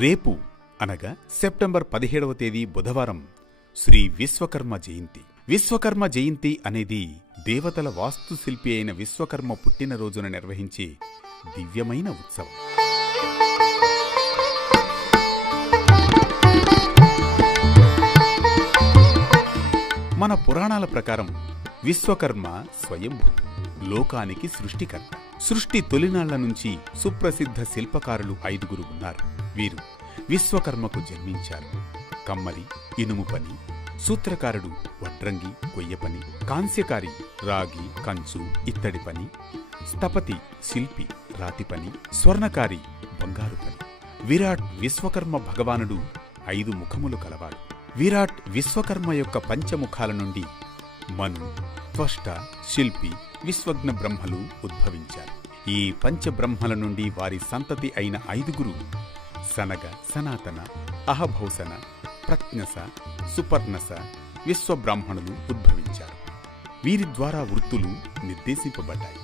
రేపు అనగా సెప్టెంబర్ 17వ తేదీ బుధవారం శ్రీ విశ్వకర్మ జయంతి. విశ్వకర్మ జయంతి అనేది దేవతల వాస్తుశిల్పి అయిన విశ్వకర్మ పుట్టినరోజున నిర్వహించే దివ్యమైన ఉత్సవం. మన పురాణాల ప్రకారం విశ్వకర్మ స్వయంభూ, లోకానికి సృష్టికర్త. సృష్టి తొలినాళ్ల నుంచి సుప్రసిద్ధ శిల్పకారులు 5 ఉన్నారు. వీరు విశ్వకర్మకు జన్మించారు. కమ్మరి, ఇనుము పని, సూత్రకారుడు వడ్రంగి, కొయ్య పని, కాంస్యకారి రాగి, కంచు, ఇత్తడి పని, స్థపతి శిల్పి, రాతి పని, స్వర్ణకారి బంగారు పని. విరాట్ విశ్వకర్మ భగవానుడు 5 ముఖములు కలవాడు. విరాట్ విశ్వకర్మ యొక్క పంచముఖాల నుండి మను, త్వష్ట, శిల్పి, విశ్వజ్ఞ బ్రహ్మలు ఉద్భవించారు. ఈ పంచబ్రహ్మల నుండి వారి సంతతి అయిన 5 సనగ, సనాతన, అహభౌసన, ప్రజ్ఞస, సుపర్ణస, విశ్వబ్రాహ్మణులు ఉద్భవించారు. వీరి ద్వారా వృత్తులు నిర్దేశింపబడ్డాయి.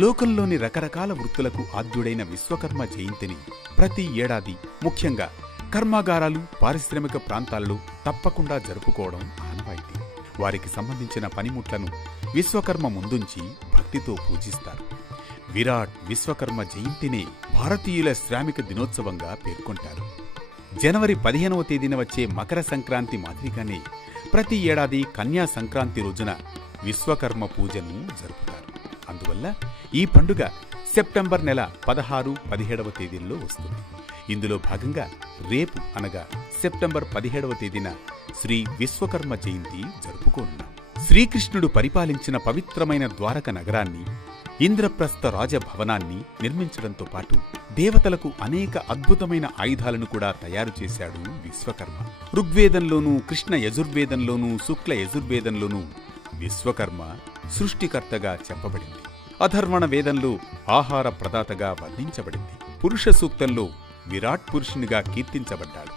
లోకంలోని రకరకాల వృత్తులకు ఆద్యుడైన విశ్వకర్మ జయంతిని ప్రతి ఏడాది ముఖ్యంగా కర్మాగారాలు, పారిశ్రామిక ప్రాంతాలలో తప్పకుండా జరుపుకోవడం ఆనవాయితీ. వారికి సంబంధించిన పనిముట్లను విశ్వకర్మ ముందుంచి భక్తితో పూజిస్తారు. విరాట్ విశ్వకర్మ జయంతినే భారతీయుల శ్రామిక దినోత్సవంగా పేర్కొంటారు. జనవరి 15వ తేదీన వచ్చే మకర సంక్రాంతి మాదిరిగానే ప్రతి ఏడాది కన్యా సంక్రాంతి రోజున విశ్వకర్మ పూజను జరుపుతారు. అందువల్ల ఈ పండుగ సెప్టెంబర్ నెల 16, 17వ తేదీల్లో వస్తుంది. ఇందులో భాగంగా రేపు అనగా సెప్టెంబర్ 17వ తేదీన శ్రీ విశ్వకర్మ జయంతి జరుపుకోనున్నాం. శ్రీకృష్ణుడు పరిపాలించిన పవిత్రమైన ద్వారక నగరాన్ని, ఇంద్రప్రస్థ రాజభవనాన్ని నిర్మించడంతో పాటు దేవతలకు అనేక అద్భుతమైన ఆయుధాలను కూడా తయారు చేశాడు విశ్వకర్మ. ఋగ్వేదంలోనూ, కృష్ణ యజుర్వేదంలోనూ, శుక్ల యజుర్వేదంలోనూ విశ్వకర్మ సృష్టికర్తగా చెప్పబడింది. అధర్వణ వేదంలో ఆహార ప్రదాతగా వర్ణించబడింది. పురుష సూక్తంలో విరాట్ పురుషునిగా కీర్తించబడ్డాడు.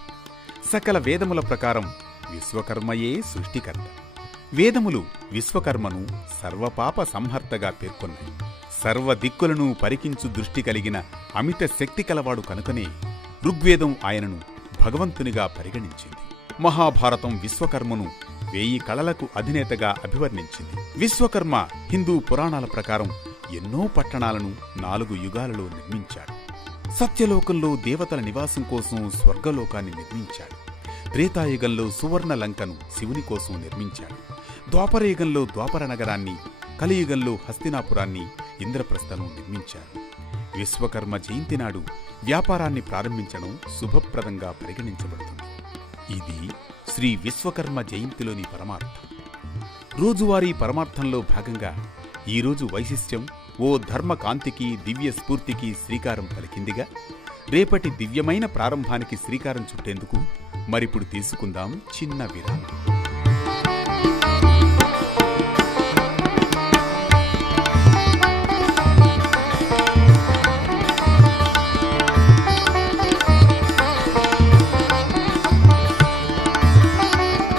సకల వేదముల ప్రకారం విశ్వకర్మయే సృష్టికర్త. వేదములు విశ్వకర్మను సర్వపాప సంహర్తగా పేర్కొన్నాయి. సర్వ దిక్కులను పరికించు దృష్టి కలిగిన అమిత శక్తి కలవాడు కనుకనే ఋగ్వేదం ఆయనను భగవంతునిగా పరిగణించింది. మహాభారతం విశ్వకర్మను 1000 కళలకు అధినేతగా అభివర్ణించింది. విశ్వకర్మ హిందూ పురాణాల ప్రకారం ఎన్నో పట్టణాలను 4 యుగాలలో నిర్మించాడు. సత్యలోకంలో దేవతల నివాసం కోసం స్వర్గలోకాన్ని నిర్మించాడు. త్రేతాయుగంలో సువర్ణ లంకను శివుని కోసం నిర్మించాడు. ద్వాపరయుగంలో ద్వాపర నగరాన్ని, కలియుగంలో హస్తినాపురాన్ని, ఇంద్రప్రస్థను నిర్మించాడు. విశ్వకర్మ జయంతి నాడు వ్యాపారాన్ని ప్రారంభించడం శుభప్రదంగా పరిగణించబడుతుంది. ఇది శ్రీ విశ్వకర్మ జయంతిలోని పరమార్థం. రోజువారీ పరమార్థంలో భాగంగా ఈరోజు వైశిష్ట్యం ఓ ధర్మకాంతికి, దివ్య స్ఫూర్తికి శ్రీకారం పలికిందిగా, రేపటి దివ్యమైన ప్రారంభానికి శ్రీకారం చుట్టేందుకు మరిప్పుడు తీసుకుందాం చిన్న విరామం.